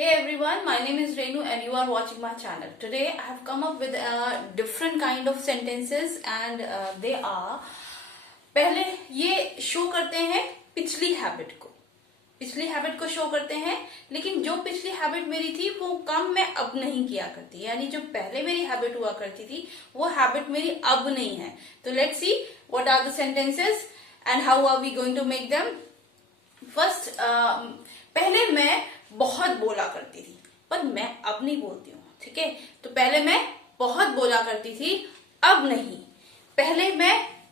Hey everyone, my name is Renu and you are watching my channel. Today I have come up with a different kind of sentences and they are पहले ये show करते हैं पिछली habit को show करते हैं, लेकिन जो पिछली हैबिट मेरी थी वो काम मैं अब नहीं किया करती, यानी जो पहले मेरी हैबिट हुआ करती थी वो हैबिट मेरी अब नहीं है. तो let's see what are the sentences and how are we going to make them. First, पहले मैं बहुत बोला करती थी पर मैं अब नहीं बोलती हूँ. ठीक है, तो पहले मैं बहुत बोला करती थी, अब नहीं. पहले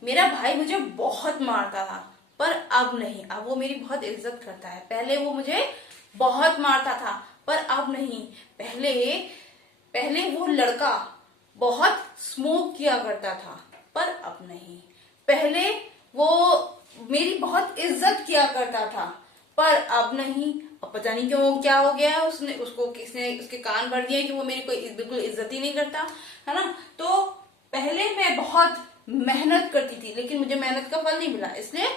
मेरा भाई मुझे बहुत मारता था पर अब नहीं, अब वो मेरी बहुत इज्जत करता है. पहले वो मुझे बहुत मारता था पर अब नहीं. पहले वो लड़का बहुत स्मोक किया करता था पर अब नहीं. पहले वो मेरी बहुत इज्जत किया करता था पर अब नहीं. अब पता नहीं क्यों क्या हो गया, किसने उसके कान भर दिए कि वो मेरी कोई बिल्कुल इज्जत ही नहीं करता है ना. तो पहले मैं बहुत मेहनत करती थी लेकिन मुझे मेहनत का फल नहीं मिला, इसलिए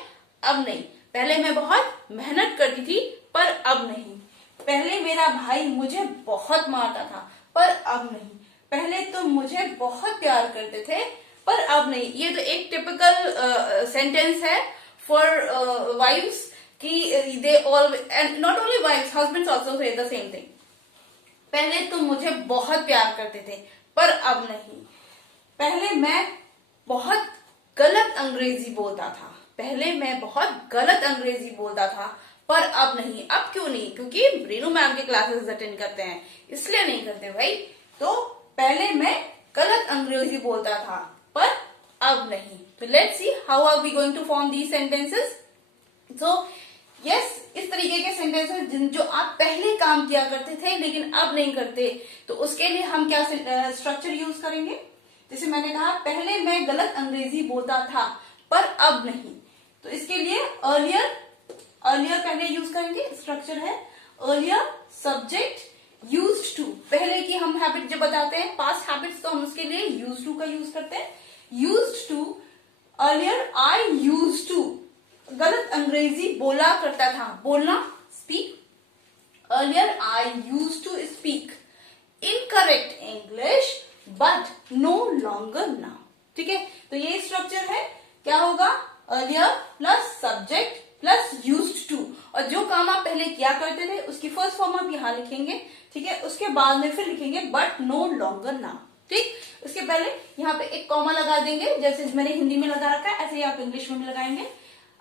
अब नहीं. पहले मैं बहुत मेहनत करती थी पर अब नहीं. पहले मेरा भाई मुझे बहुत मारता था पर अब नहीं. पहले तुम मुझे बहुत प्यार करते थे पर अब नहीं. ये तो एक टिपिकल सेंटेंस है फॉर वाइफ्स कि they all and not only wifes, husbands also say the same thing. पहले तुम मुझे बहुत प्यार करते थे पर अब नहीं. पहले मैं बहुत गलत अंग्रेजी बोलता था. पहले मैं बहुत गलत अंग्रेजी बोलता था पर अब नहीं. अब क्यों नहीं? क्योंकि रेनू मैम के क्लासेस अटेंड करते हैं इसलिए नहीं करते भाई. तो पहले मैं गलत अंग्रेजी बोलता था पर अब नहीं. तो let's see how are we going to form these sentences. So yes, इस तरीके के सेंटेंसेस जो आप पहले काम किया करते थे लेकिन अब नहीं करते, तो उसके लिए हम क्या स्ट्रक्चर यूज करेंगे. जैसे मैंने कहा पहले मैं गलत अंग्रेजी बोलता था पर अब नहीं, तो इसके लिए अर्लियर पहले यूज करेंगे. स्ट्रक्चर है अर्लियर सब्जेक्ट यूज्ड टू. पहले की हम हैबिट जब बताते हैं पास्ट हैबिट्स, तो हम उसके लिए यूज्ड टू का यूज करते हैं. Used to, earlier I used to गलत अंग्रेजी बोला करता था, बोलना speak. Earlier I used to speak incorrect English but no longer now. ठीक है, तो ये स्ट्रक्चर है. क्या होगा? Earlier plus subject plus used to, और जो काम आप पहले किया करते थे उसकी फर्स्ट फॉर्म आप यहाँ लिखेंगे. ठीक है, उसके बाद में फिर लिखेंगे बट नो लॉन्गर नाउ. ठीक, उसके पहले यहाँ पे एक कॉमा लगा देंगे, जैसे मैंने हिंदी में लगा रखा है ऐसे ही आप इंग्लिश में भी लगाएंगे.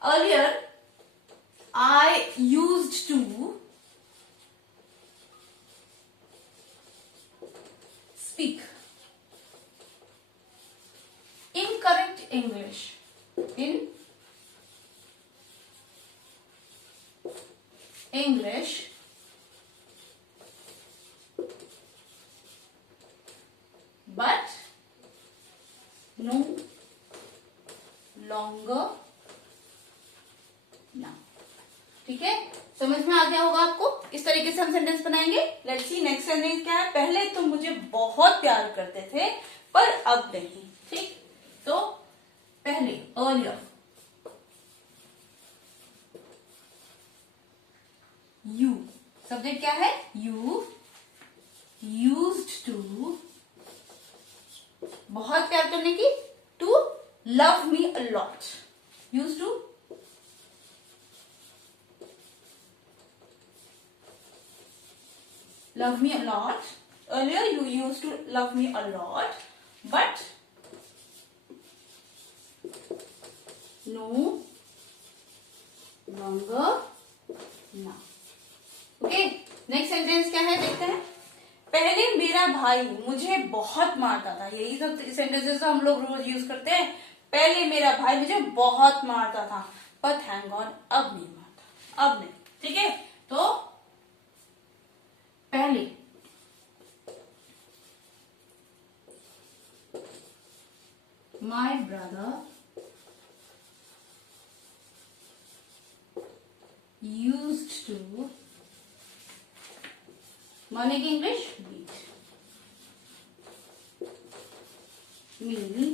Earlier, I used to speak incorrect English. In English, but no longer ना. ठीक है, समझ में आ गया होगा आपको. इस तरीके से हम सेंटेंस बनाएंगे. लेट्स सी नेक्स्ट सेंटेंस क्या है. पहले तुम मुझे बहुत प्यार करते थे पर अब नहीं. ठीक, तो पहले अर्लियर यू, सब्जेक्ट क्या है? यू यूज्ड टू, बहुत प्यार करने की, to love me a lot. Used to love me a lot. Earlier you used to love me a lot, but no longer now. Okay, next sentence क्या है देखते हैं. पहले मेरा भाई मुझे बहुत मारता था. यही सब सेंटेंसेस हम लोग रोज यूज करते हैं. पहले मेरा भाई मुझे बहुत मारता था पर थैंक गॉड अब नहीं मारता. अब नहीं. ठीक है, तो पहले my brother used to माने की English beat me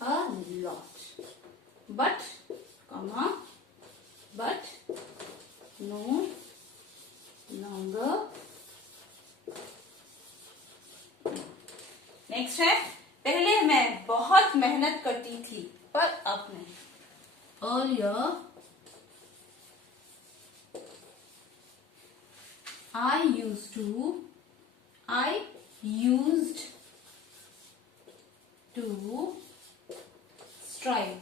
a lot but no longer next है, पहले मैं बहुत मेहनत करती थी पर अब नहीं। Earlier I used to strive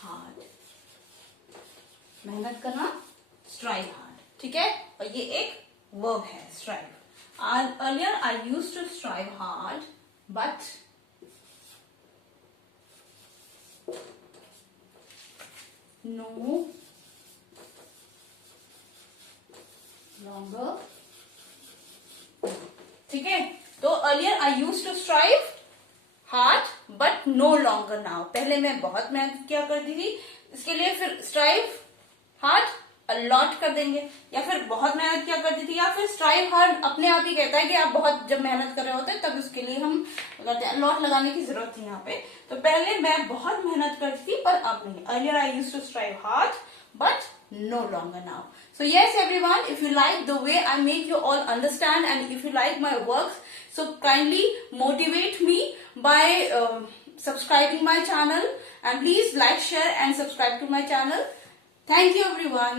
hard, मेहनत करना, strive hard, ठीक है। और ये एक वर्ब है strive। Earlier I used to strive hard but no longer, ठीक है। तो earlier I used to strive hard but no longer now। पहले मैं बहुत मेहनत किया करती थी, इसके लिए फिर strive hard a lot कर देंगे, या फिर बहुत मेहनत किया करती थी, या फिर strive hard अपने आप ही कहता है कि आप बहुत जब मेहनत कर रहे होते हैं तब उसके लिए हम लगाते हैं, lot लगाने की जरूरत थी यहाँ पे। तो पहले मैं बहुत मेहनत करती थी पर अब नहीं। Earlier I used to strive hard but no longer now। So yes everyone, if you like the way I make you all understand and if you like my works, so kindly motivate me by subscribing my channel, and please like, share and subscribe to my channel. Thank you everyone.